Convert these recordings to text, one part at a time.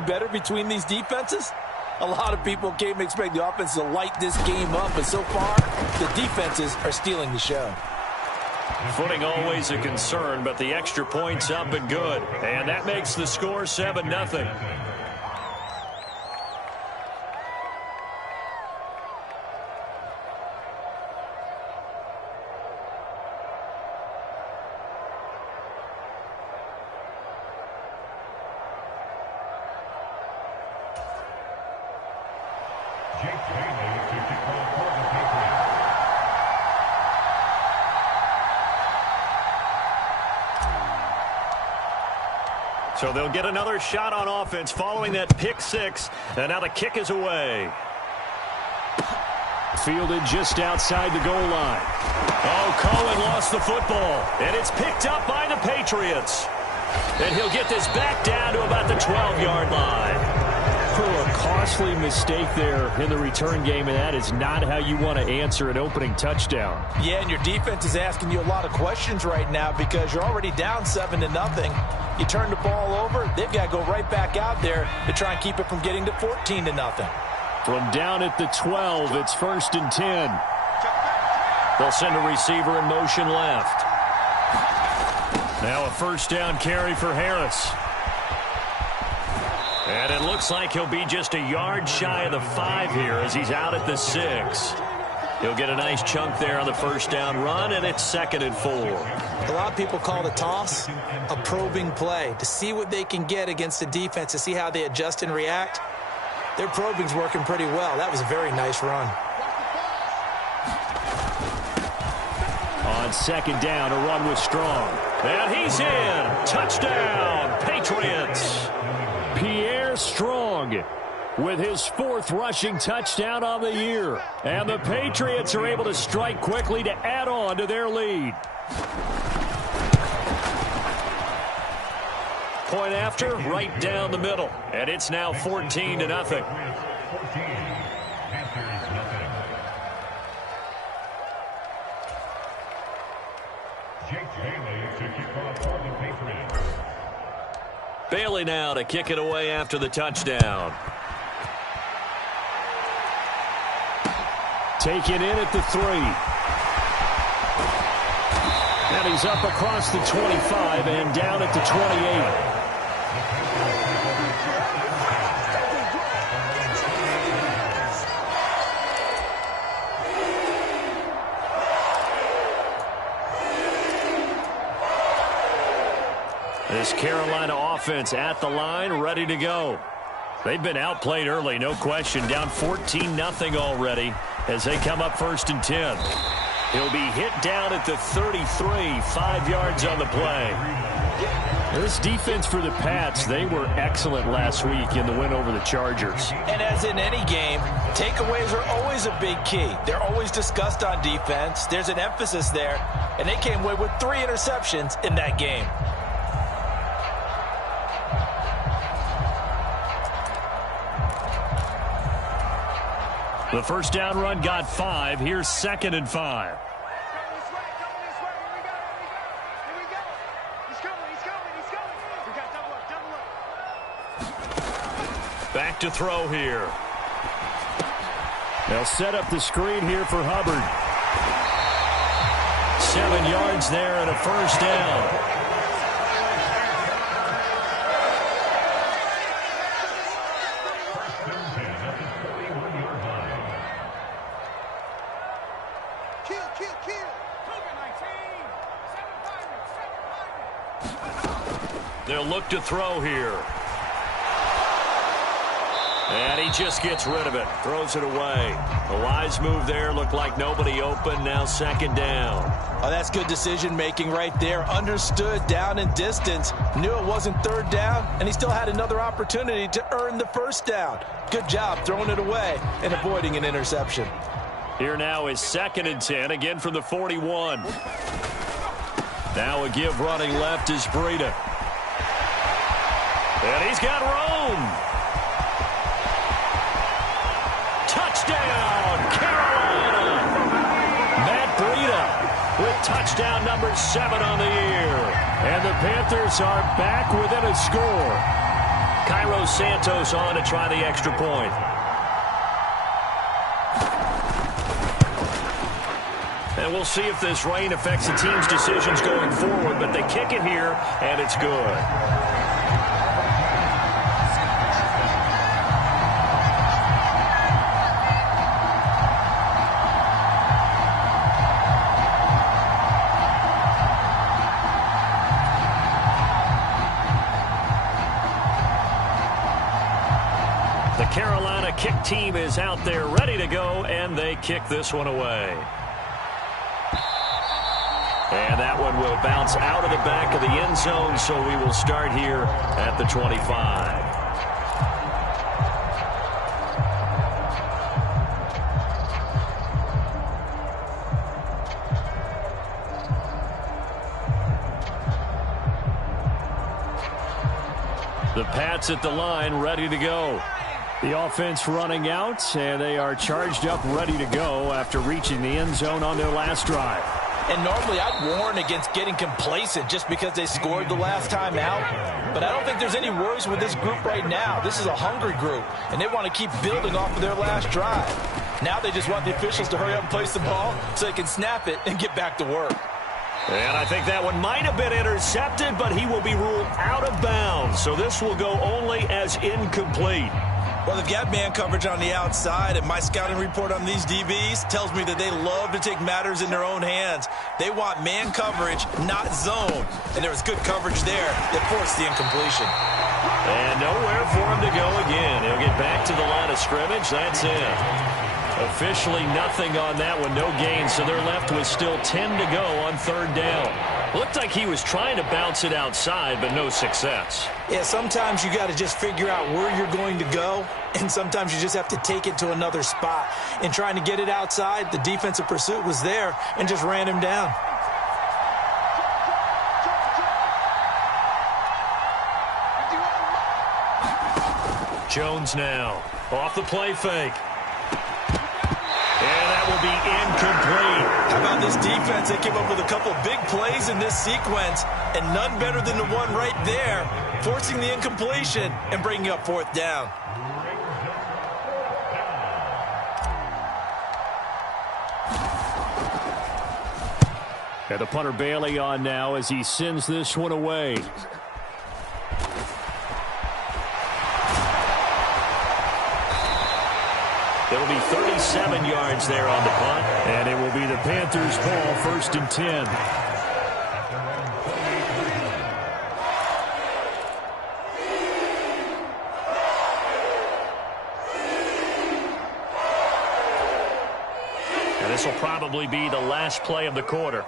better between these defenses? A lot of people came to expect the offense to light this game up, but so far, the defenses are stealing the show. Footing always a concern, but the extra point's up and good. And that makes the score 7-0. So they'll get another shot on offense following that pick six. And now the kick is away. Fielded just outside the goal line. Oh, Cohen lost the football. And it's picked up by the Patriots. And he'll get this back down to about the 12-yard line. A costly mistake there in the return game, and that is not how you want to answer an opening touchdown. Yeah, and your defense is asking you a lot of questions right now because you're already down 7-0. You turn the ball over, they've got to go right back out there to try and keep it from getting to 14-0. From down at the 12, it's 1st and 10. They'll send a receiver in motion left. Now a first down carry for Harris. And it looks like he'll be just a yard shy of the 5 here as he's out at the 6. He'll get a nice chunk there on the first down run, and it's 2nd and 4. A lot of people call the toss a probing play to see what they can get against the defense, to see how they adjust and react. Their probing's working pretty well. That was a very nice run. On 2nd down, a run was strong. And he's in. Touchdown, Patriots. Pierre Strong with his 4th rushing touchdown on the year. And the Patriots are able to strike quickly to add on to their lead. Point after, right down the middle. And it's now 14-0. Bailey now to kick it away after the touchdown. Taken in at the 3. And he's up across the 25 and down at the 28. This Carolina offense at the line, ready to go. They've been outplayed early, no question. Down 14-0 already as they come up 1st and 10. He'll be hit down at the 33, 5 yards on the play. This defense for the Pats, they were excellent last week in the win over the Chargers. And as in any game, takeaways are always a big key. They're always discussed on defense. There's an emphasis there, and they came away with 3 interceptions in that game. The first down run got 5. Here's 2nd and 5. Back to throw here. They'll set up the screen here for Hubbard. 7 yards there and a first down. They'll look to throw here. And he just gets rid of it. Throws it away. A wise move there. Looked like nobody open. Now 2nd down. Oh, that's good decision-making right there. Understood down and distance. Knew it wasn't 3rd down, and he still had another opportunity to earn the 1st down. Good job throwing it away and avoiding an interception. Here now is 2nd and 10, again from the 41. Now a give running left is Breida. And he's got room. Touchdown, Carolina. Matt Breida with touchdown number 7 on the year. And the Panthers are back within a score. Cairo Santos on to try the extra point. And we'll see if this rain affects the team's decisions going forward, but they kick it here, and it's good. The Carolina kick team is out there ready to go, and they kick this one away. And that one will bounce out of the back of the end zone, so we will start here at the 25. The Pats at the line, ready to go. The offense running out, and they are charged up, ready to go after reaching the end zone on their last drive. And normally I'd warn against getting complacent just because they scored the last time out. But I don't think there's any worries with this group right now. This is a hungry group, and they want to keep building off of their last drive. Now they just want the officials to hurry up and place the ball so they can snap it and get back to work. And I think that one might have been intercepted, but he will be ruled out of bounds. So this will go only as incomplete. Well, they've got man coverage on the outside, and my scouting report on these DBs tells me that they love to take matters in their own hands. They want man coverage, not zone. And there was good coverage there that forced the incompletion. And nowhere for him to go again. He'll get back to the line of scrimmage. That's it. Officially nothing on that one. No gain, so they're left with still 10 to go on third down. Looked like he was trying to bounce it outside, but no success. Yeah, sometimes you got to just figure out where you're going to go, and sometimes you just have to take it to another spot. In trying to get it outside, the defensive pursuit was there and just ran him down. Jones now off the play fake. And that will be incomplete. How about this defense? They came up with a couple big plays in this sequence, and none better than the one right there, forcing the incompletion and bringing up fourth down. And the punter Bailey on now as he sends this one away. It'll be 37 yards there on the punt. And it will be the Panthers' ball, 1st and 10. And this will probably be the last play of the quarter.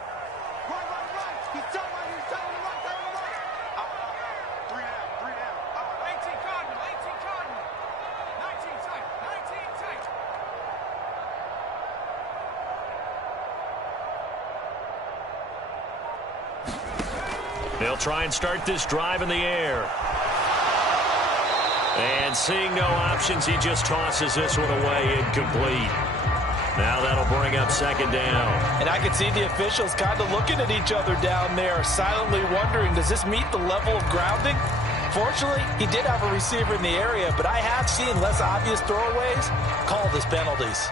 They'll try and start this drive in the air. And seeing no options, he just tosses this one away, incomplete. Now that'll bring up 2nd down. And I can see the officials kind of looking at each other down there, silently wondering, does this meet the level of grounding? Fortunately, he did have a receiver in the area, but I have seen less obvious throwaways called as penalties.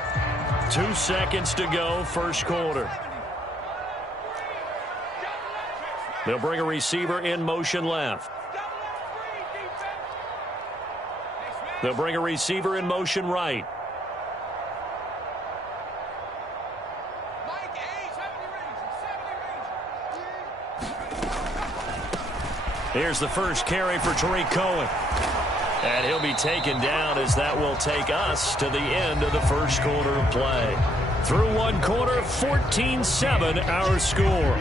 2 seconds to go, first quarter. They'll bring a receiver in motion left. They'll bring a receiver in motion right. Here's the first carry for Tariq Cohen. And he'll be taken down as that will take us to the end of the first quarter of play. Through one quarter, 14-7 our score.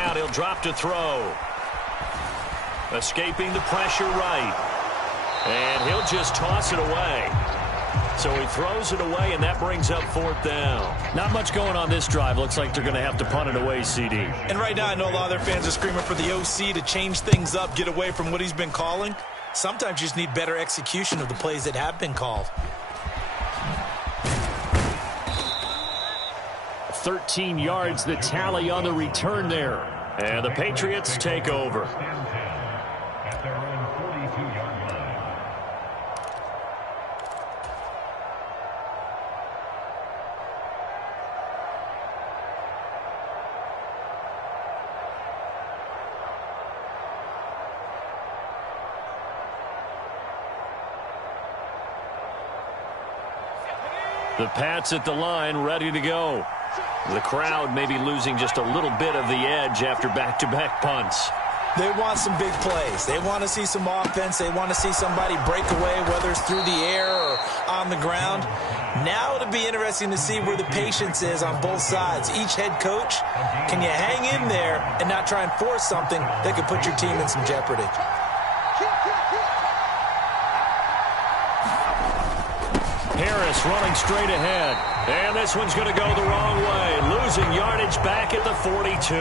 down. He'll drop to throw. Escaping the pressure right. And he'll just toss it away. So he throws it away, and that brings up 4th down. Not much going on this drive. Looks like they're going to have to punt it away, CD. And right now I know a lot of their fans are screaming for the OC to change things up, get away from what he's been calling. Sometimes you just need better execution of the plays that have been called. 13 yards, the tally on the return there. And the Patriots take over. The Pats at the line, ready to go. The crowd may be losing just a little bit of the edge after back-to-back punts. They want some big plays. They want to see some offense. They want to see somebody break away, whether it's through the air or on the ground. Now it'll be interesting to see where the patience is on both sides. Each head coach, can you hang in there and not try and force something that could put your team in some jeopardy? Harris running straight ahead. And this one's going to go the wrong way. Losing yardage back at the 42.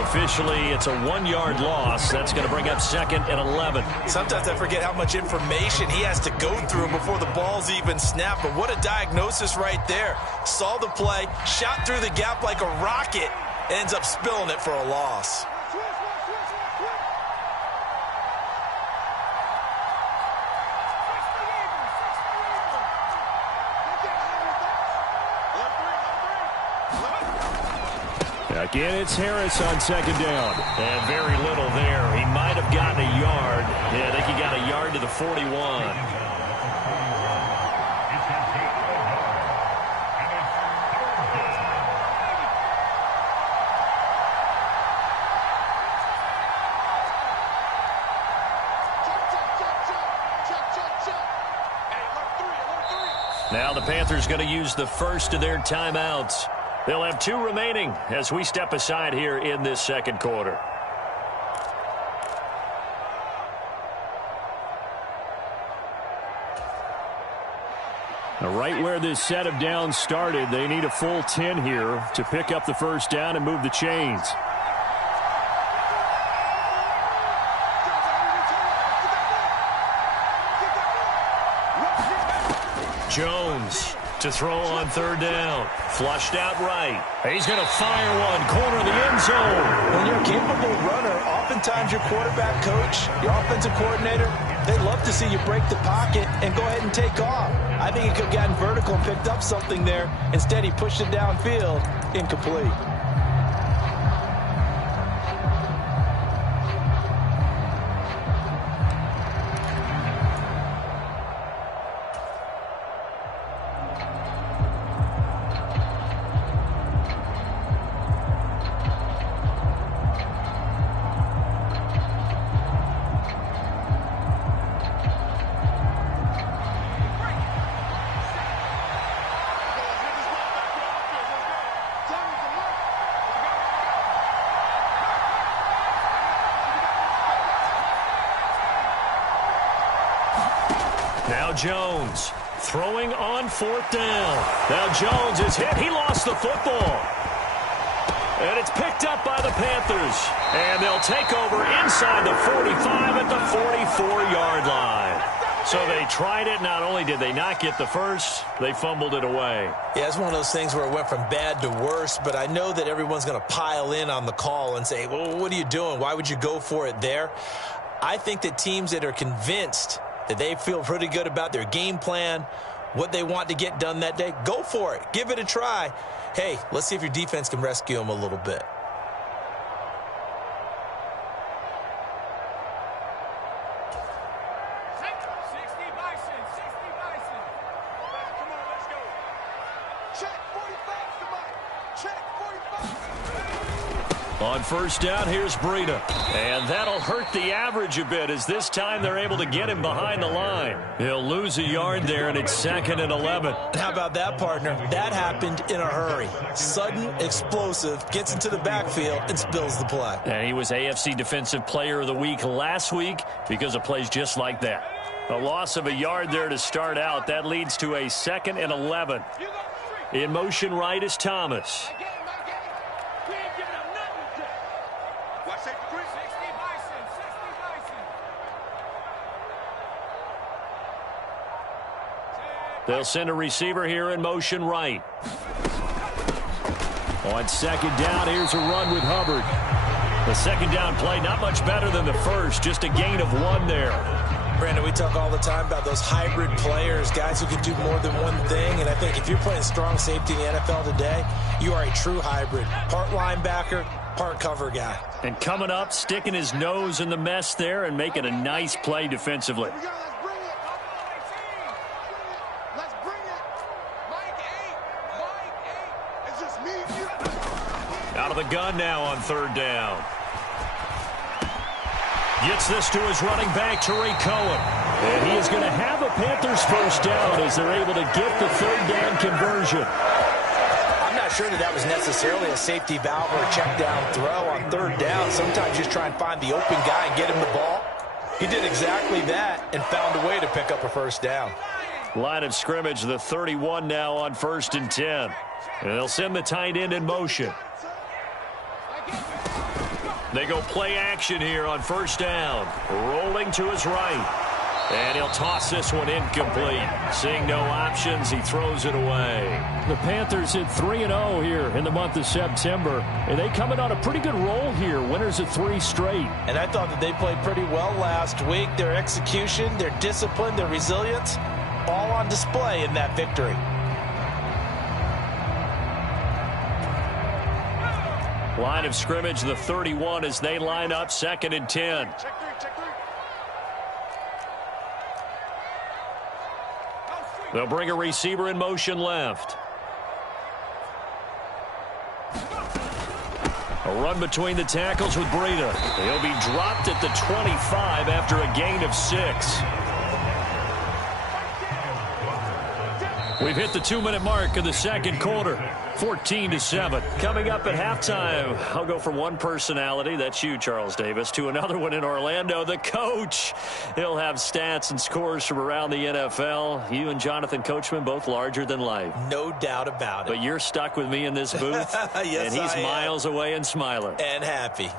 Officially, it's a 1-yard loss. That's going to bring up 2nd and 11. Sometimes I forget how much information he has to go through before the ball's even snapped. But what a diagnosis right there. Saw the play, shot through the gap like a rocket, ends up spilling it for a loss. Again, it's Harris on 2nd down. And very little there. He might have gotten a yard. Yeah, I think he got a yard to the 41. Now the Panthers going to use the first of their timeouts. They'll have 2 remaining as we step aside here in this 2nd quarter. Now, right where this set of downs started, they need a full 10 here to pick up the first down and move the chains. Jones to throw on 3rd down. Flushed out right. He's going to fire one. Corner of the end zone. When you're a capable runner, oftentimes your quarterback coach, your offensive coordinator, they love to see you break the pocket and go ahead and take off. I think he could have gotten vertical and picked up something there. Instead, he pushed it downfield. Incomplete. Now Jones throwing on 4th down. Now Jones is hit. He lost the football. And it's picked up by the Panthers. And they'll take over inside the 45 at the 44-yard line. So they tried it. Not only did they not get the first, they fumbled it away. Yeah, it's one of those things where it went from bad to worse, but I know that everyone's going to pile in on the call and say, well, what are you doing? Why would you go for it there? I think that teams that are convinced that they feel pretty good about their game plan, what they want to get done that day, go for it. Give it a try. Hey, let's see if your defense can rescue them a little bit. On first down, here's Breida. And that'll hurt the average a bit as this time they're able to get him behind the line. He'll lose a yard there, and it's 2nd and 11. How about that, partner? That happened in a hurry. Sudden, explosive, gets into the backfield, and spills the play. And he was AFC Defensive Player of the Week last week because of plays just like that. A loss of a yard there to start out. That leads to a 2nd and 11. In motion right is Thomas. They'll send a receiver here in motion right. On 2nd down, here's a run with Hubbard. The 2nd down play, not much better than the first, just a gain of 1 there. Brandon, we talk all the time about those hybrid players, guys who can do more than one thing. And I think if you're playing strong safety in the NFL today, you are a true hybrid. Part linebacker, part cover guy. And coming up, sticking his nose in the mess there and making a nice play defensively. Out of the gun now on 3rd down. Gets this to his running back, Tariq Cohen. And he is going to have a Panthers first down as they're able to get the 3rd down conversion. I'm not sure that was necessarily a safety valve or a check down throw on 3rd down. Sometimes just try and find the open guy and get him the ball. He did exactly that and found a way to pick up a first down. Line of scrimmage, the 31 now on 1st and 10. And they'll send the tight end in motion. They go play action here on 1st down. Rolling to his right. And he'll toss this one incomplete. Seeing no options, he throws it away. The Panthers hit 3-0 here in the month of September. And they coming on a pretty good roll here. Winners of 3 straight. And I thought that they played pretty well last week. Their execution, their discipline, their resilience, all on display in that victory. Line of scrimmage, the 31 as they line up 2nd and 10. They'll bring a receiver in motion left. A run between the tackles with Breida. He'll be dropped at the 25 after a gain of 6. We've hit the 2-minute mark of the 2nd quarter. 14-7. Coming up at halftime, I'll go from one personality, that's you, Charles Davis, to another one in Orlando, the coach. He'll have stats and scores from around the NFL. You and Jonathan Coachman, both larger than life. No doubt about it. But you're stuck with me in this booth, yes, and he's miles away and smiling. And happy.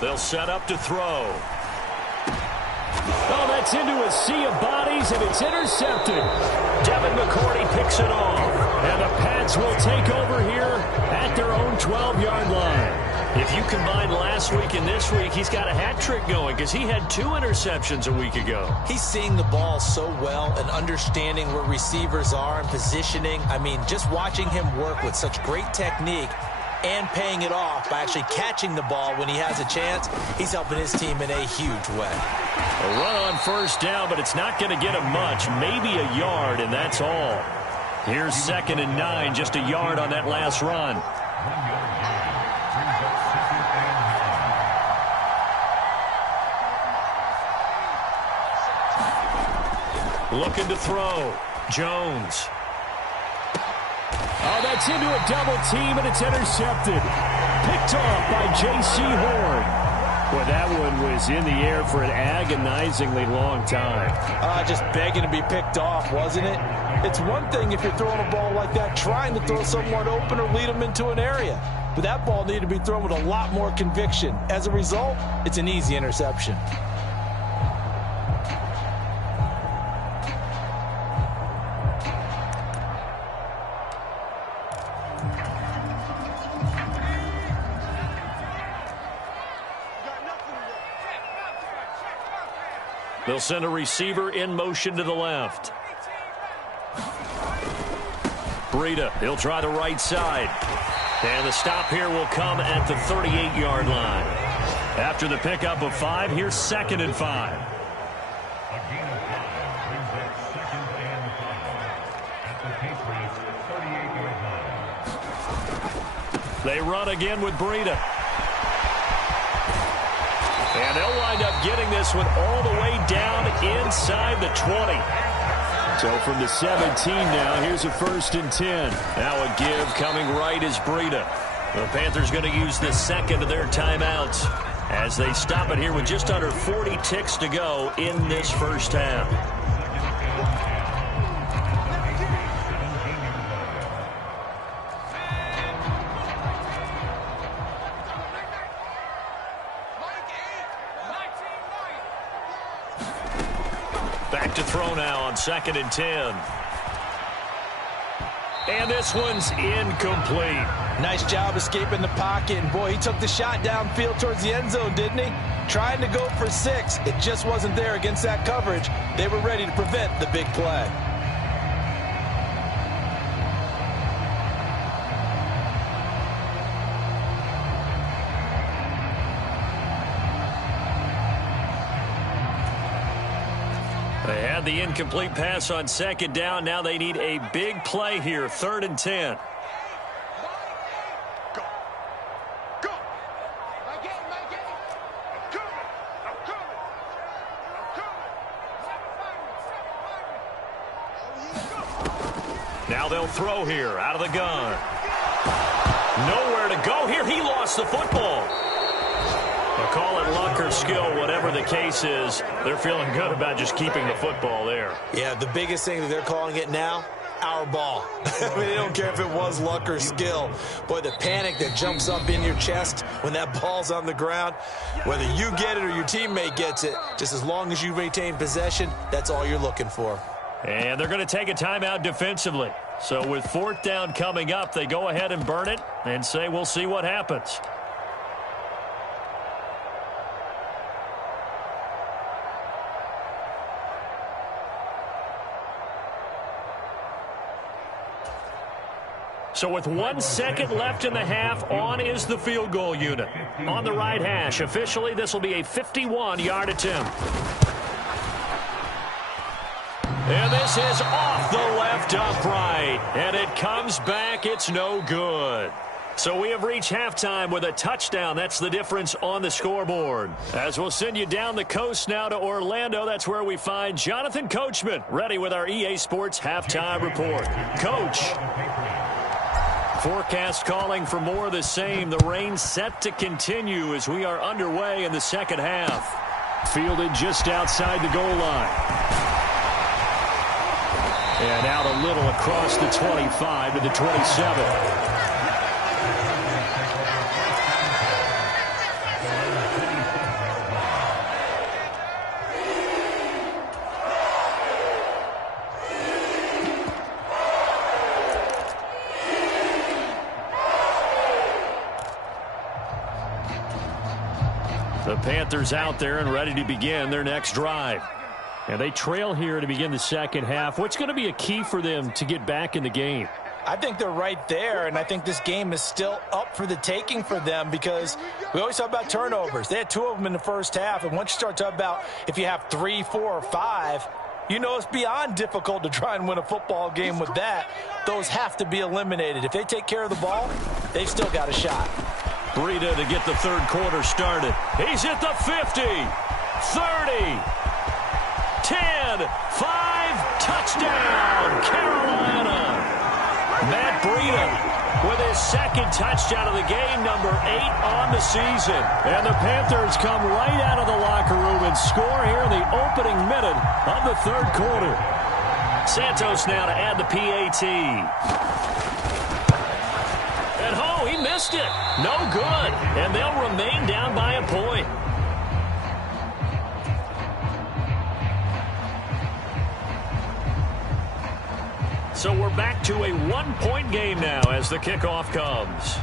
They'll set up to throw. Oh, that's into a sea of bodies, and it's intercepted. Devin McCourty picks it off. And the Pats will take over here at their own 12-yard line. If you combine last week and this week, he's got a hat trick going because he had 2 interceptions a week ago. He's seeing the ball so well and understanding where receivers are and positioning. I mean, just watching him work with such great technique and paying it off by actually catching the ball when he has a chance, he's helping his team in a huge way. A run on first down, but it's not going to get him much. Maybe a yard, and that's all. Here's 2nd and 9, just a yard on that last run. Looking to throw. Jones. Oh, that's into a double team, and it's intercepted. Picked off by J.C. Horn. Well, that one was in the air for an agonizingly long time. Just begging to be picked off, wasn't it? It's one thing if you're throwing a ball like that, trying to throw someone open or lead them into an area. But that ball needed to be thrown with a lot more conviction. As a result, it's an easy interception. They'll send a receiver in motion to the left. Breida, he'll try the right side. And the stop here will come at the 38-yard line. After the pickup of 5, here's 2nd and 5. They run again with Breida. And they'll wind up getting this one all the way down inside the 20. So from the 17 now, here's a 1st and 10. Now a give coming right is Breida. The Panthers going to use the second of their timeouts as they stop it here with just under 40 ticks to go in this first half. Back to throw now on 2nd and 10. And this one's incomplete. Nice job escaping the pocket. And boy, he took the shot downfield towards the end zone, didn't he? Trying to go for 6. It just wasn't there against that coverage. They were ready to prevent the big play. They had the incomplete pass on 2nd down. Now they need a big play here, 3rd and 10. Now they'll throw here out of the gun. Nowhere to go here. He lost the football. I'll call it luck or skill, whatever the case is. They're feeling good about just keeping the football there. Yeah, the biggest thing that they're calling it now, our ball. I mean, they don't care if it was luck or skill. Boy, the panic that jumps up in your chest when that ball's on the ground, whether you get it or your teammate gets it, just as long as you maintain possession, that's all you're looking for. And they're going to take a timeout defensively. So with 4th down coming up, they go ahead and burn it and say we'll see what happens. So with 1 second left in the half, on is the field goal unit. On the right hash, officially this will be a 51-yard attempt. And this is off the left upright. And it comes back. It's no good. So we have reached halftime with a touchdown. That's the difference on the scoreboard. As we'll send you down the coast now to Orlando, that's where we find Jonathan Coachman, ready with our EA Sports halftime report. Coach. Forecast calling for more of the same. The rain set to continue as we are underway in the second half. Fielded just outside the goal line. And out a little across the 25 to the 27. The Panthers out there and ready to begin their next drive. And they trail here to begin the second half. What's going to be a key for them to get back in the game? I think they're right there, and I think this game is still up for the taking for them because we always talk about turnovers. They had 2 of them in the first half, and once you start talking about if you have 3, 4, or 5, you know it's beyond difficult to try and win a football game with that. Those have to be eliminated. If they take care of the ball, they've still got a shot. Breida to get the third quarter started. He's at the 50, 30, 10, 5, touchdown, Carolina. Matt Breida with his second touchdown of the game, number 8 on the season. And the Panthers come right out of the locker room and score here in the opening minute of the third quarter. Santos now to add the PAT. And oh, he missed it. No good. And they'll remain down by a point. So we're back to a 1-point game now as the kickoff comes.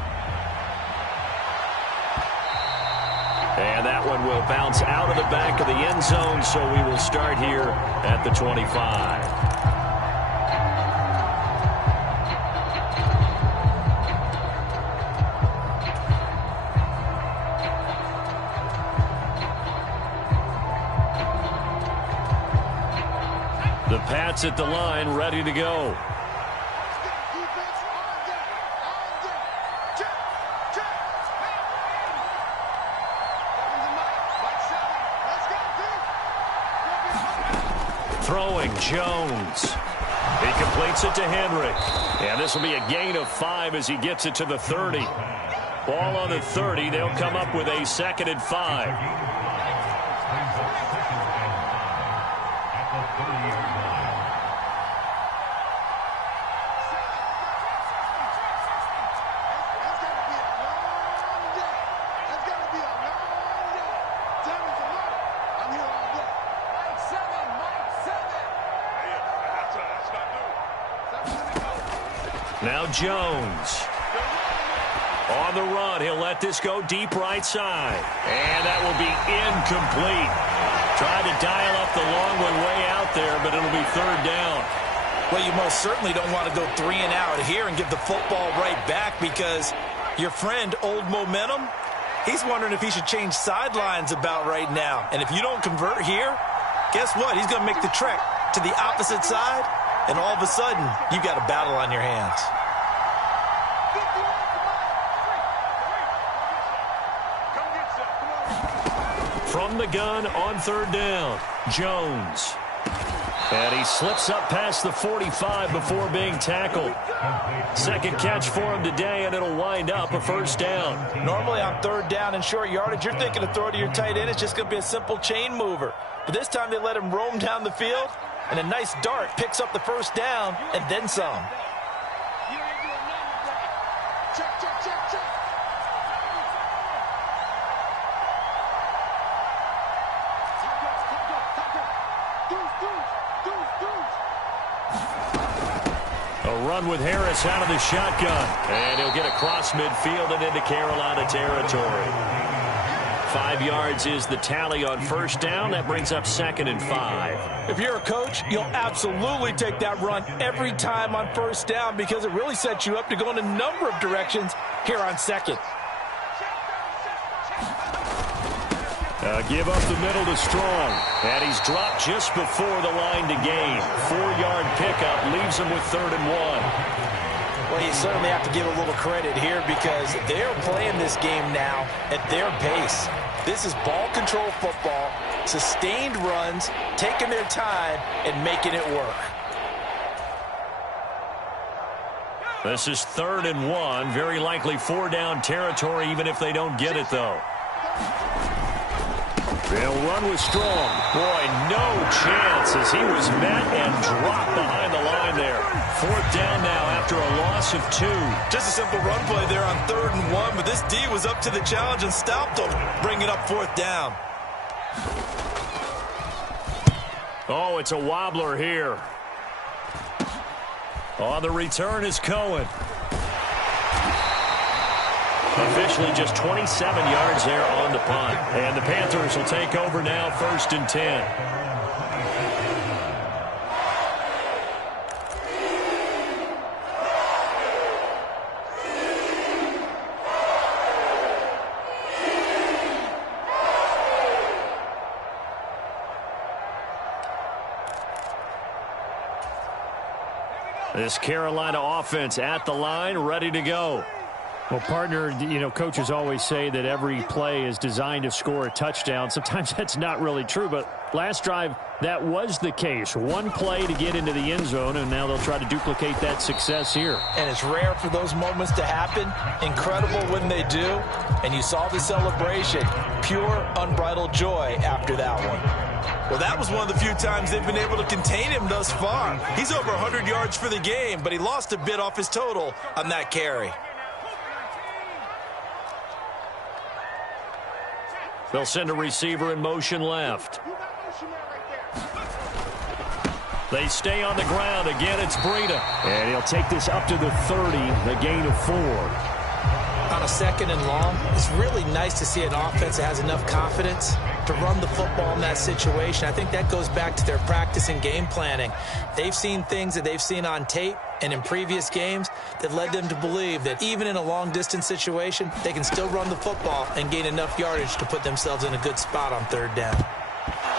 And that one will bounce out of the back of the end zone, so we will start here at the 25. The Pats at the line, ready to go. Throwing Jones. He completes it to Henry. And this will be a gain of 5 as he gets it to the 30. Ball on the 30. They'll come up with a 2nd and 5. Now Jones. On the run, he'll let this go deep right side. And that will be incomplete. Tried to dial up the long one way out there, but it'll be 3rd down. Well, you most certainly don't want to go 3 and out here and give the football right back, because your friend, Old Momentum, he's wondering if he should change sidelines about right now. And if you don't convert here, guess what? He's going to make the trek to the opposite side, and all of a sudden, you've got a battle on your hands. From the gun on 3rd down, Jones. And he slips up past the 45 before being tackled. 2nd catch for him today, and it'll wind up a 1st down. Normally on 3rd down and short yardage, you're thinking to throw to your tight end. It's just going to be a simple chain mover. But this time they let him roam down the field, and a nice dart picks up the 1st down and then some. A run with Harris out of the shotgun. And he'll get across midfield and into Carolina territory. 5 yards is the tally on 1st down. That brings up 2nd and 5. If you're a coach, you'll absolutely take that run every time on 1st down, because it really sets you up to go in a number of directions here on 2nd. Give up the middle to Strong. And he's dropped just before the line to gain. 4-yard pickup leaves him with 3rd and 1. Well, you certainly have to give a little credit here, because they're playing this game now at their pace. This is ball control football, sustained runs, taking their time and making it work. This is 3rd and 1. Very likely 4-down territory, even if they don't get it, though. They'll run with Strong. Boy, no chance as he was met and dropped behind the line there. 4th down now after a loss of 2. Just a simple run play there on 3rd and 1, but this D was up to the challenge and stopped him, bringing up 4th down. Oh, it's a wobbler here. On the return is Cohen. Officially just 27 yards there on the punt. And the Panthers will take over now, 1st and 10. This Carolina offense at the line, ready to go. Well, partner, you know, coaches always say that every play is designed to score a touchdown. Sometimes that's not really true, but last drive, that was the case. One play to get into the end zone, and now they'll try to duplicate that success here. And it's rare for those moments to happen. Incredible when they do. And you saw the celebration. Pure, unbridled joy after that one. Well, that was one of the few times they've been able to contain him thus far. He's over 100 yards for the game, but he lost a bit off his total on that carry. They'll send a receiver in motion left. They stay on the ground. Again, it's Breida. And he'll take this up to the 30, the gain of 4. I'm on a 2nd and long, it's really nice to see an offense that has enough confidence to run the football in that situation. I think that goes back to their practice and game planning. They've seen things that they've seen on tape and in previous games that led them to believe that even in a long-distance situation, they can still run the football and gain enough yardage to put themselves in a good spot on 3rd down.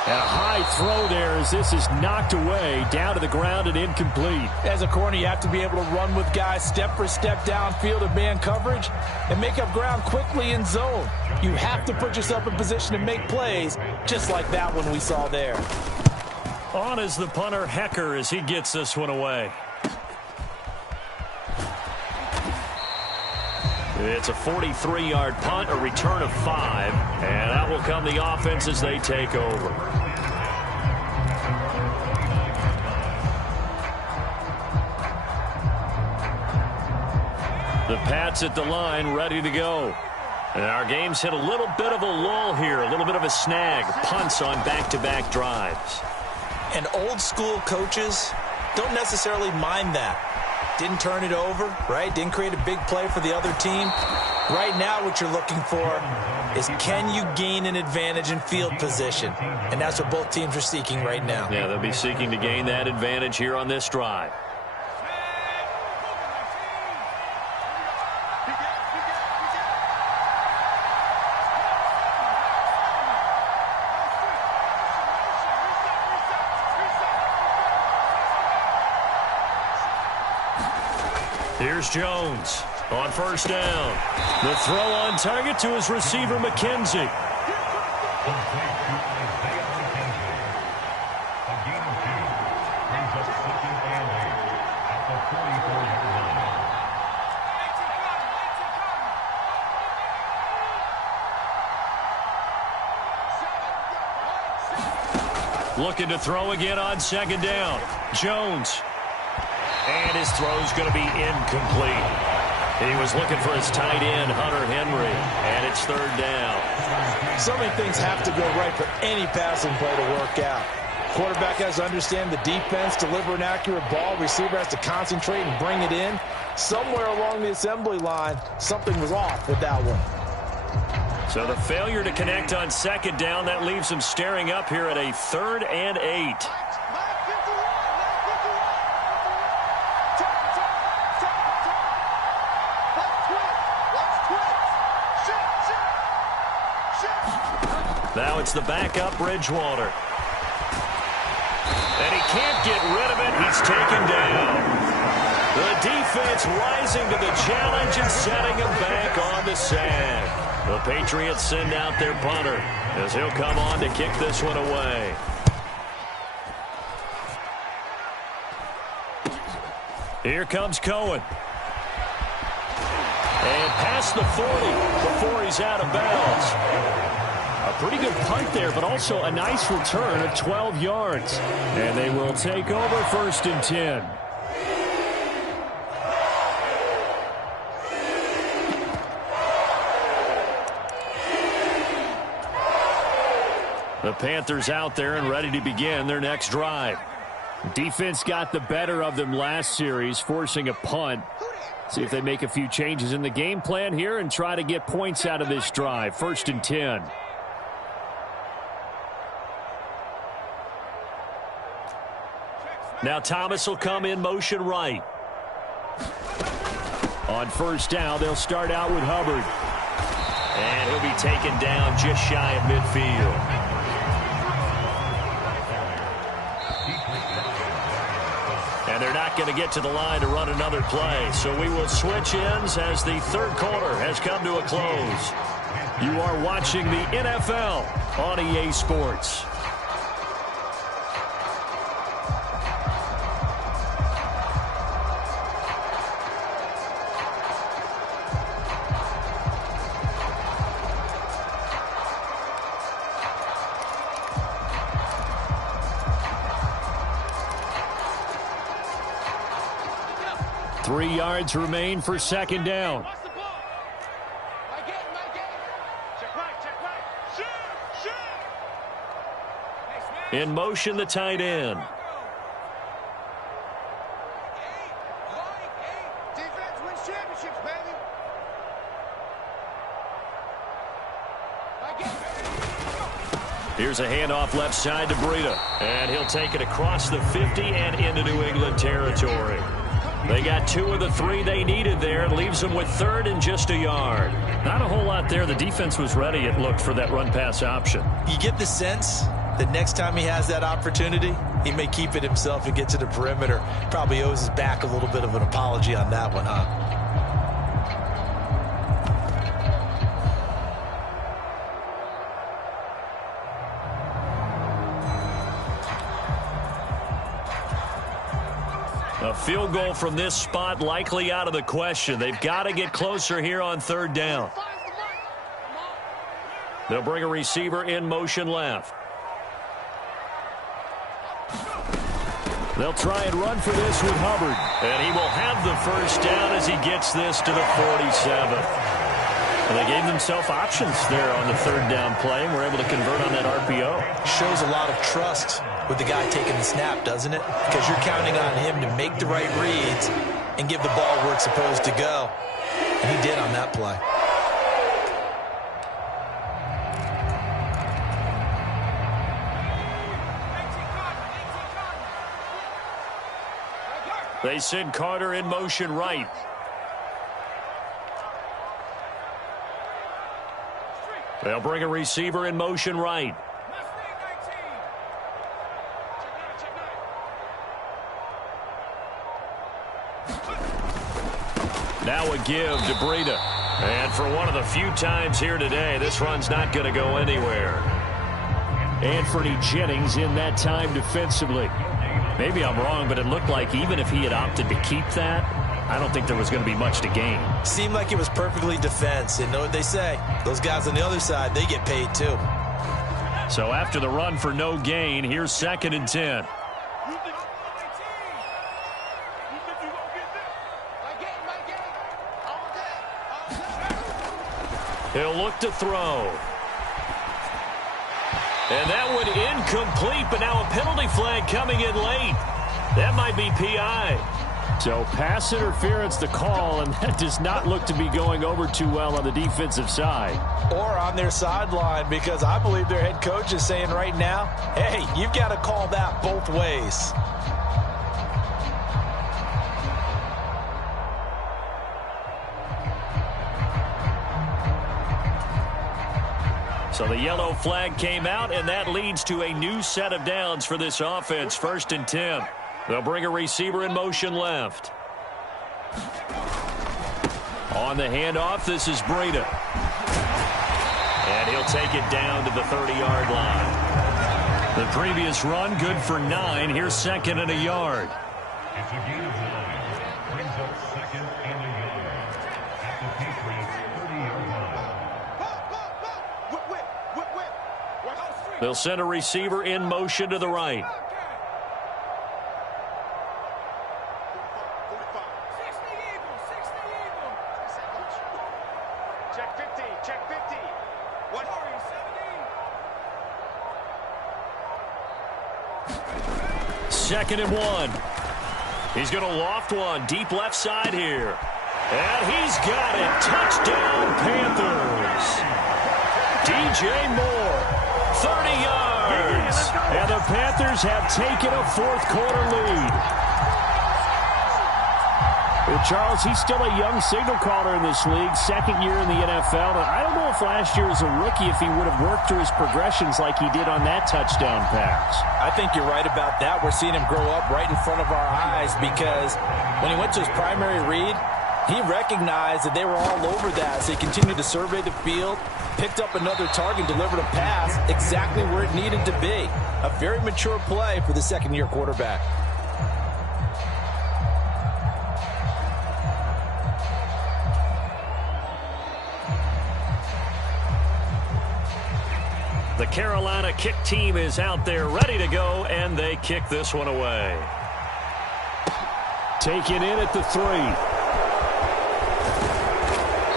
And a high throw there as this is knocked away, down to the ground and incomplete. As a corner, you have to be able to run with guys step for step downfield of man coverage and make up ground quickly in zone. You have to put yourself in position to make plays, just like that one we saw there. On is the punter, Hecker, as he gets this one away. It's a 43-yard punt, a return of 5, and that will come the offense as they take over. The Pats at the line, ready to go. And our game's hit a little bit of a lull here, a little bit of a snag. Punts on back-to-back drives. And old-school coaches don't necessarily mind that. Didn't turn it over, right? Didn't create a big play for the other team. Right now what you're looking for is, can you gain an advantage in field position? And that's what both teams are seeking right now. Yeah, they'll be seeking to gain that advantage here on this drive. Here's Jones on 1st down. The throw on target to his receiver, McKenzie. Looking to throw again on 2nd down. Jones. And his throw's going to be incomplete. He was looking for his tight end, Hunter Henry, and it's 3rd down. So many things have to go right for any passing play to work out. Quarterback has to understand the defense, deliver an accurate ball. Receiver has to concentrate and bring it in. Somewhere along the assembly line, something was off with that one. So the failure to connect on 2nd down, that leaves him staring up here at a 3rd and 8. Now it's the backup, Bridgewater. And he can't get rid of it. He's taken down. The defense rising to the challenge and setting him back on the sand. The Patriots send out their punter as he'll come on to kick this one away. Here comes Cohen. And past the 40 before he's out of bounds. A pretty good punt there, but also a nice return of 12 yards. And they will take over 1st and 10. The Panthers out there and ready to begin their next drive. Defense got the better of them last series, forcing a punt. See if they make a few changes in the game plan here and try to get points out of this drive. 1st and 10. Now Thomas will come in motion right. On 1st down, they'll start out with Hubbard. And he'll be taken down just shy of midfield. And they're not going to get to the line to run another play. So we will switch ends as the 3rd quarter has come to a close. You are watching the NFL on EA Sports. Three yards remain for 2nd down. In motion, the tight end. Here's a handoff left side to Breida. And he'll take it across the 50 and into New England territory. They got 2 of the 3 they needed there. Leaves them with 3rd and just a yard. Not a whole lot there. The defense was ready, it looked, for that run-pass option. You get the sense that next time he has that opportunity, he may keep it himself and get to the perimeter. Probably owes his back a little bit of an apology on that one, huh? A field goal from this spot likely out of the question. They've got to get closer here on 3rd down. They'll bring a receiver in motion left. They'll try and run for this with Hubbard. And he will have the first down as he gets this to the 47. And they gave themselves options there on the 3rd down play and were able to convert on that RPO. Shows a lot of trust with the guy taking the snap, doesn't it? Because you're counting on him to make the right reads and give the ball where it's supposed to go. And he did on that play. They send Carter in motion right. They'll bring a receiver in motion right. Now a give to Breida. And for one of the few times here today, this run's not going to go anywhere. Anthony Jennings in that time defensively. Maybe I'm wrong, but it looked like even if he had opted to keep that, I don't think there was going to be much to gain. Seemed like it was perfectly defense. And know what they say? Those guys on the other side, they get paid too. So after the run for no gain, here's 2nd and 10. He'll look to throw. And that one incomplete, but now a penalty flag coming in late. That might be PI. So pass interference the call, and that does not look to be going over too well on the defensive side. Or on their sideline, because I believe their head coach is saying right now, hey, you've got to call that both ways. So the yellow flag came out, and that leads to a new set of downs for this offense. 1st and 10. They'll bring a receiver in motion left. On the handoff, this is Breida. And he'll take it down to the 30-yard line. The previous run, good for 9. Here's 2nd and a yard. It's a gain of 9. Brings up 2nd and a yard. At the Patriots' 30-yard line. They'll send a receiver in motion to the right. Check 50, check 50. What? 2nd and 1. He's going to loft one deep left side here. And he's got it. Touchdown, Panthers. DJ Moore, 30 yards. And the Panthers have taken a 4th quarter lead. Well, Charles, he's still a young signal caller in this league, 2nd year in the NFL. And I don't know if last year as a rookie, if he would have worked through his progressions like he did on that touchdown pass. I think you're right about that. We're seeing him grow up right in front of our eyes because when he went to his primary read, he recognized that they were all over that. So he continued to survey the field, picked up another target, delivered a pass exactly where it needed to be. A very mature play for the 2nd-year quarterback. The Carolina kick team is out there ready to go, and they kick this one away. Taken in at the 3.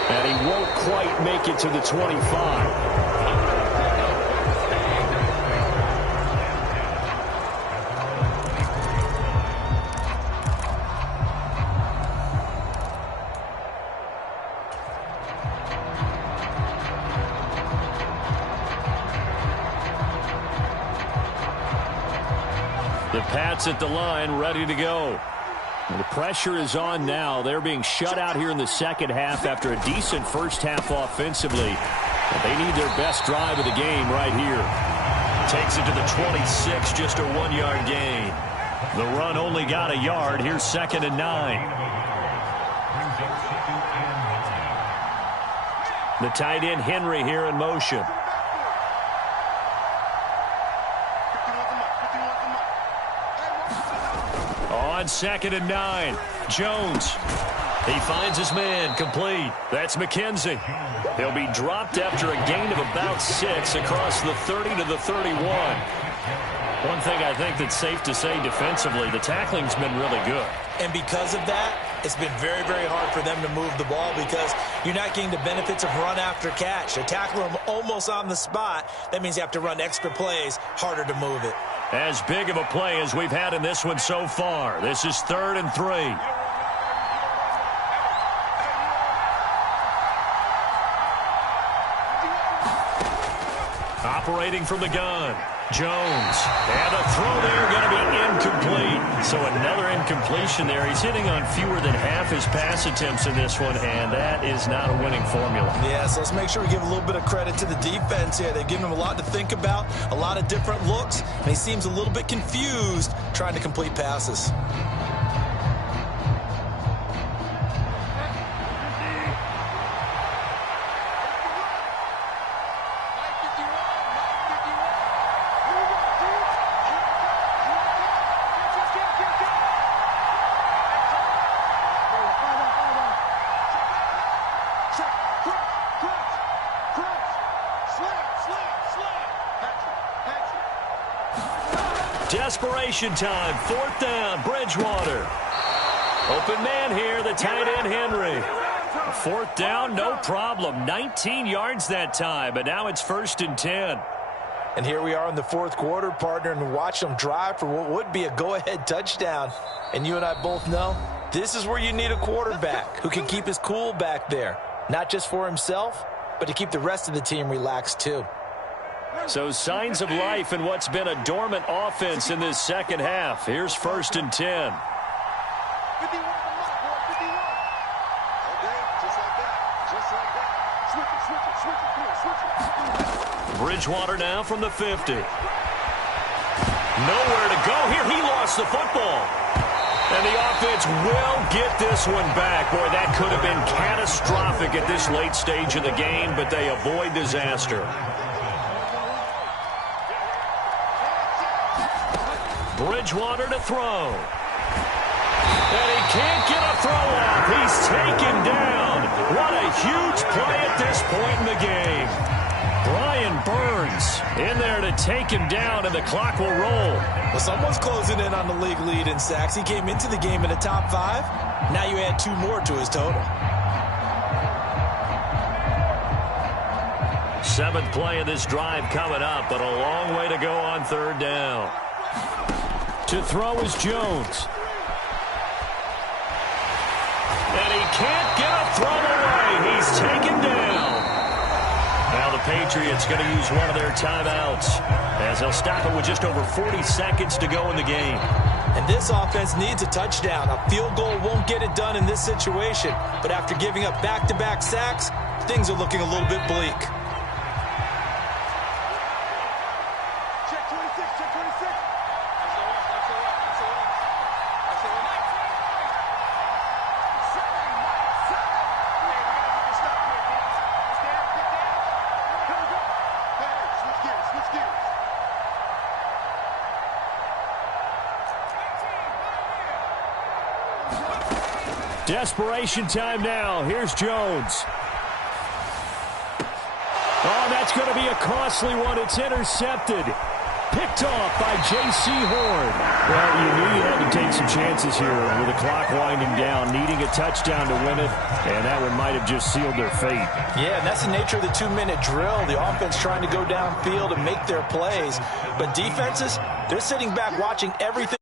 And he won't quite make it to the 25. The Pats at the line, ready to go. And the pressure is on now. They're being shut out here in the second half after a decent first half offensively. But they need their best drive of the game right here. Takes it to the 26, just a 1-yard gain. The run only got a yard. Here's 2nd and 9. The tight end Henry here in motion. On 2nd and 9, Jones. He finds his man, complete. That's McKenzie. He'll be dropped after a gain of about 6 across the 30 to the 31. One thing I think that's safe to say defensively, the tackling's been really good. And because of that, it's been very, very hard for them to move the ball because you're not getting the benefits of run after catch. They tackle them almost on the spot. That means you have to run extra plays, harder to move it. As big of a play as we've had in this one so far. This is 3rd and 3. Operating from the gun, Jones. And a throw there going to be incomplete. So another incompletion there. He's hitting on fewer than half his pass attempts in this one, and that is not a winning formula. Yeah, so let's make sure we give a little bit of credit to the defense here. They've given him a lot to think about, a lot of different looks, and he seems a little bit confused trying to complete passes. Desperation time, 4th down, Bridgewater. Open man here, the tight end Henry. 4th down, no problem. 19 yards that time, but now it's 1st and 10. And here we are in the 4th quarter, partner, and watch them drive for what would be a go-ahead touchdown. And you and I both know this is where you need a quarterback who can keep his cool back there, not just for himself, but to keep the rest of the team relaxed too. So signs of life in what's been a dormant offense in this second half. Here's 1st and 10. Bridgewater now from the 50. Nowhere to go here. He lost the football. And the offense will get this one back. Boy, that could have been catastrophic at this late stage of the game, but they avoid disaster. Bridgewater to throw. And he can't get a throw off. He's taken down. What a huge play at this point in the game. Brian Burns in there to take him down, and the clock will roll. Well, someone's closing in on the league lead in sacks. He came into the game in the top 5. Now you add 2 more to his total. 7th play of this drive coming up, but a long way to go on 3rd down. To throw is Jones. And he can't get a throw away. He's taken down. Now the Patriots going to use one of their timeouts as they'll stop it with just over 40 seconds to go in the game. And this offense needs a touchdown. A field goal won't get it done in this situation. But after giving up back-to-back sacks, things are looking a little bit bleak. Desperation time now. Here's Jones. Oh, that's going to be a costly one. It's intercepted. Picked off by J.C. Horn. Well, you knew you had to take some chances here with the clock winding down, needing a touchdown to win it, and that one might have just sealed their fate. Yeah, and that's the nature of the 2-minute drill. The offense trying to go downfield and make their plays. But defenses, they're sitting back watching everything.